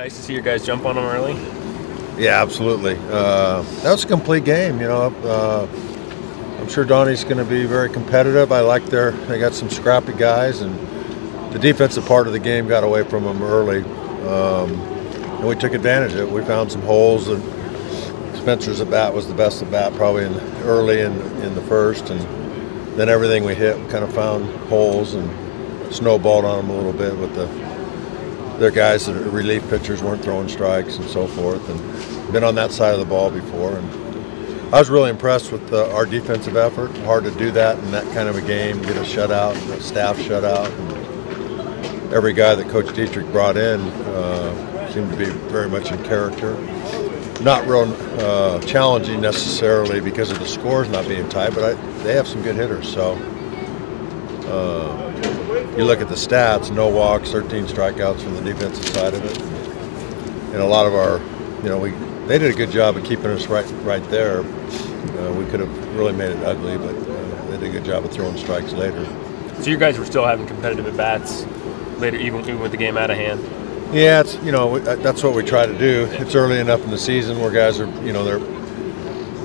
Nice to see your guys jump on them early. Yeah, absolutely. That was a complete game. I'm sure Donnie's going to be very competitive. I like they got some scrappy guys, and the defensive part of the game got away from them early, and we took advantage of it. We found some holes, and Spencer's at bat was the best at bat probably early in the first, and then everything we hit we kind of found holes and snowballed on them a little bit with their guys that are relief pitchers weren't throwing strikes and so forth, and been on that side of the ball before. And I was really impressed with our defensive effort. Hard to do that in that kind of a game, get a shutout, a staff shutout. And every guy that Coach Dietrich brought in seemed to be very much in character. Not real challenging necessarily because of the scores not being tight, but they have some good hitters. So you look at the stats: no walks, 13 strikeouts from the defensive side of it, and a lot of our, they did a good job of keeping us right there. We could have really made it ugly, but they did a good job of throwing strikes later. So you guys were still having competitive at bats later, even with the game out of hand. Yeah, that's what we try to do. It's early enough in the season where guys are,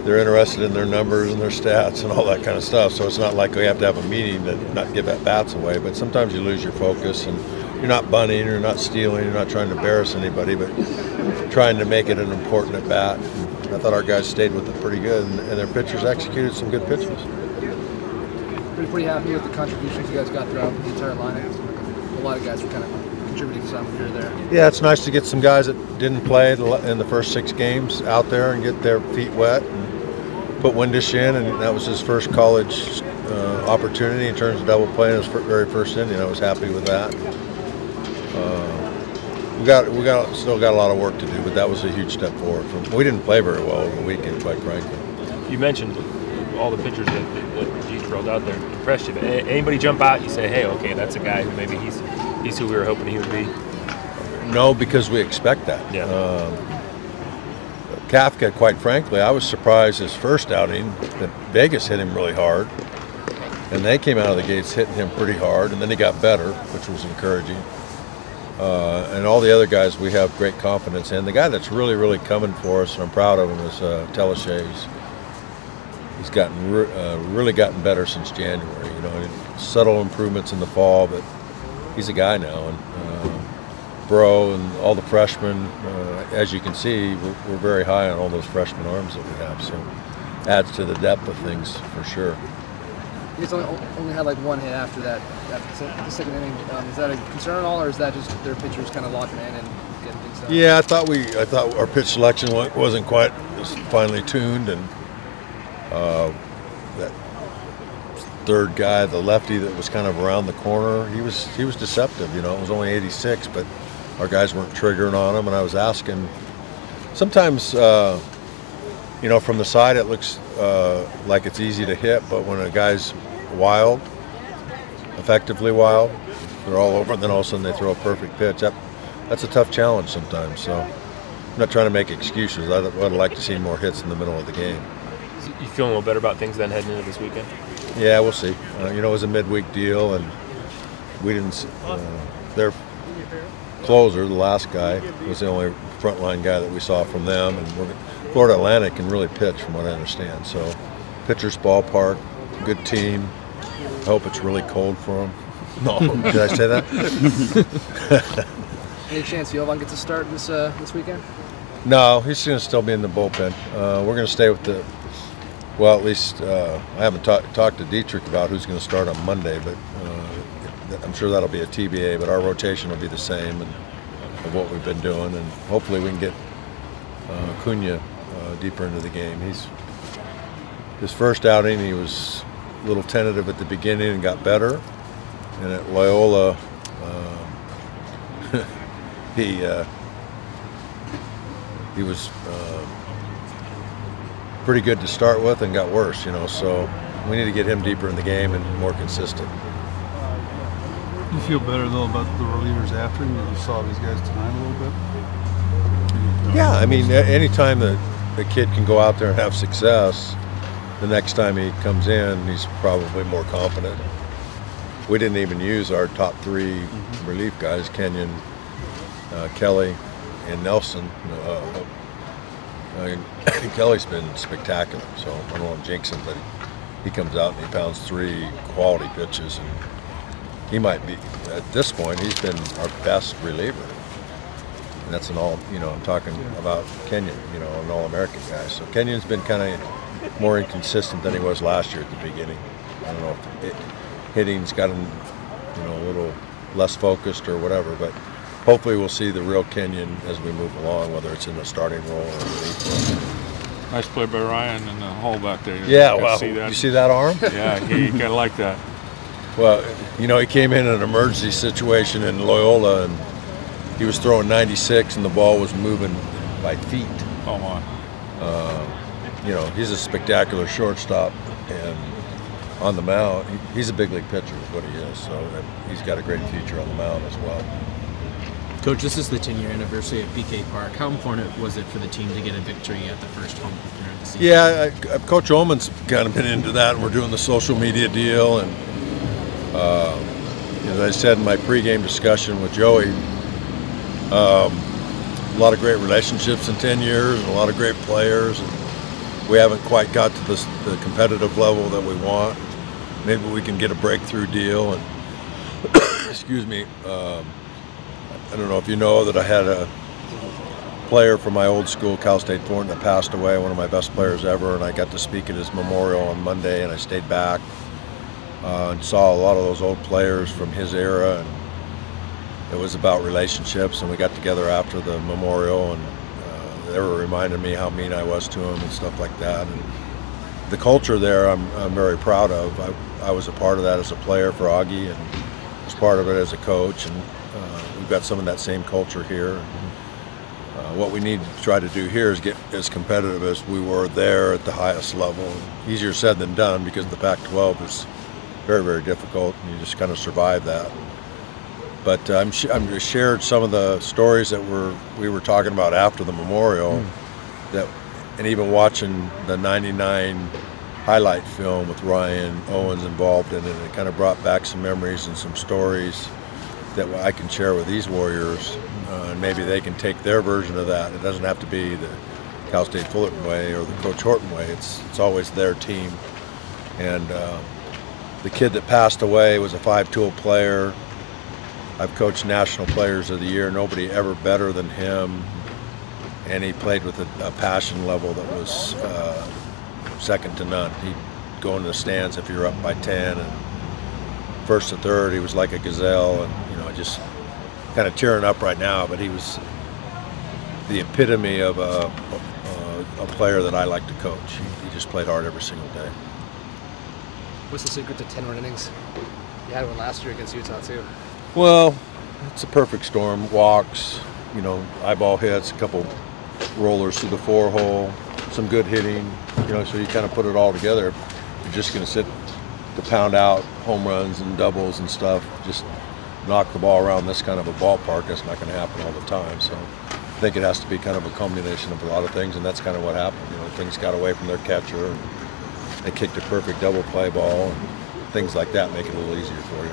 they're interested in their numbers and their stats and all that kind of stuff. So it's not like we have to have a meeting to not give at bats away. But sometimes you lose your focus, and you're not bunting, you're not stealing, you're not trying to embarrass anybody, but trying to make it an important at bat. And I thought our guys stayed with it pretty good, and their pitchers executed some good pitches. Pretty happy with the contributions you guys got throughout the entire lineup. A lot of guys were kind of contributing some here or there. Yeah, it's nice to get some guys that didn't play in the first 6 games out there and get their feet wet. And put Windish in, and that was his first college opportunity in terms of double play in his very first inning. I was happy with that. We still got a lot of work to do, but that was a huge step forward. We didn't play very well over the weekend, quite frankly. You mentioned all the pitchers that you thrown out there impressed you. But anybody jump out? You say, hey, okay, that's a guy who maybe he's who we were hoping he would be. No, because we expect that. Yeah. Kafka, quite frankly, I was surprised his first outing that Vegas hit him really hard, and they came out of the gates hitting him pretty hard, and then he got better, which was encouraging. And all the other guys we have great confidence in. The guy that's really, really coming for us, and I'm proud of him, is Teleshay. He's gotten really gotten better since January. Subtle improvements in the fall, but he's a guy now. And Bro and all the freshmen, as you can see, we're very high on all those freshman arms that we have. So adds to the depth of things for sure. You guys only had like one hit after that, after the second inning. Is that a concern at all, or is that just their pitchers kind of locking in and getting things done? Yeah, I thought our pitch selection wasn't quite finely tuned, and that third guy, the lefty that was kind of around the corner, he was deceptive. It was only 86, but our guys weren't triggering on him, and I was asking. Sometimes, from the side it looks like it's easy to hit, but when a guy's wild, effectively wild, they're all over, and then all of a sudden they throw a perfect pitch. That's a tough challenge sometimes. So I'm not trying to make excuses. I'd like to see more hits in the middle of the game. You feeling a little better about things then heading into this weekend? Yeah, we'll see. It was a midweek deal, and we didn't. Their closer, the last guy, was the only frontline guy that we saw from them, and Florida Atlantic can really pitch, from what I understand. So, pitcher's ballpark, good team. I hope it's really cold for them. No, did I say that? Any chance Jovan gets a start this weekend? No, he's going to still be in the bullpen. We're going to stay with well, at least I haven't talked to Dietrich about who's going to start on Monday, but I'm sure that'll be a TBA. But our rotation will be the same of what we've been doing, and hopefully we can get Cunha deeper into the game. His first outing, he was a little tentative at the beginning and got better, and at Loyola, he was pretty good to start with and got worse, so we need to get him deeper in the game and more consistent. You feel better, though, about the relievers after you saw these guys tonight a little bit? Yeah, I mean, anytime the kid can go out there and have success, the next time he comes in, he's probably more confident. We didn't even use our top 3 relief guys, Kenyon, Kelly, and Nelson. I mean, Kelly's been spectacular. So I don't want to jinx him, but he comes out and he pounds 3 quality pitches, and he might be, at this point, he's been our best reliever. And that's an all, I'm talking about Kenyon, an All-American guy. So Kenyon's been kind of more inconsistent than he was last year at the beginning. I don't know if hitting's gotten, a little less focused or whatever, but hopefully we'll see the real Kenyon as we move along, whether it's in a starting role or a relief role. Nice play by Ryan in the hole back there. Yeah, well, you see that arm? Yeah, he kind of like that. Well, he came in an emergency situation in Loyola, and he was throwing 96, and the ball was moving by feet. Oh, my. He's a spectacular shortstop, and on the mound, he's a big league pitcher is what he is. So he's got a great future on the mound as well. Coach, this is the 10-year anniversary of PK Park. How important was it for the team to get a victory at the first home opener of the season? Yeah, Coach Ullman's kind of been into that, and we're doing the social media deal. And as I said in my pregame discussion with Joey, a lot of great relationships in 10 years and a lot of great players. And we haven't quite got to the competitive level that we want. Maybe we can get a breakthrough deal. And excuse me. I don't know if you know that I had a player from my old school, Cal State Thornton, that passed away, one of my best players ever, and I got to speak at his memorial on Monday, and I stayed back and saw a lot of those old players from his era, and it was about relationships, and we got together after the memorial, and they were reminding me how mean I was to him and stuff like that. And the culture there I'm very proud of. I was a part of that as a player for Augie, and was part of it as a coach, and we've got some of that same culture here. What we need to try to do here is get as competitive as we were there at the highest level. Easier said than done, because the Pac-12 is very, very difficult, and you just kind of survive that. But I'm just shared some of the stories that we were talking about after the memorial, and even watching the '99 highlight film with Ryan Owens involved in it, it kind of brought back some memories and some stories that I can share with these Warriors, and maybe they can take their version of that. It doesn't have to be the Cal State Fullerton way or the Coach Horton way. It's always their team. And the kid that passed away was a 5-tool player. I've coached National Players of the Year. Nobody ever better than him. And he played with a passion level that was second to none. He'd go into the stands if you're up by 10, and first to third, he was like a gazelle, and just kind of tearing up right now. But he was the epitome of a player that I like to coach. He just played hard every single day. What's the secret to 10-run innings? You had one last year against Utah too. Well, it's a perfect storm. Walks, eyeball hits, a couple rollers through the 4-hole, some good hitting. So you kind of put it all together. You're just going to sit to pound out home runs and doubles and stuff, just knock the ball around this kind of a ballpark. That's not going to happen all the time. So I think it has to be kind of a combination of a lot of things, and that's kind of what happened. Things got away from their catcher, and they kicked a perfect double play ball, and things like that make it a little easier for you.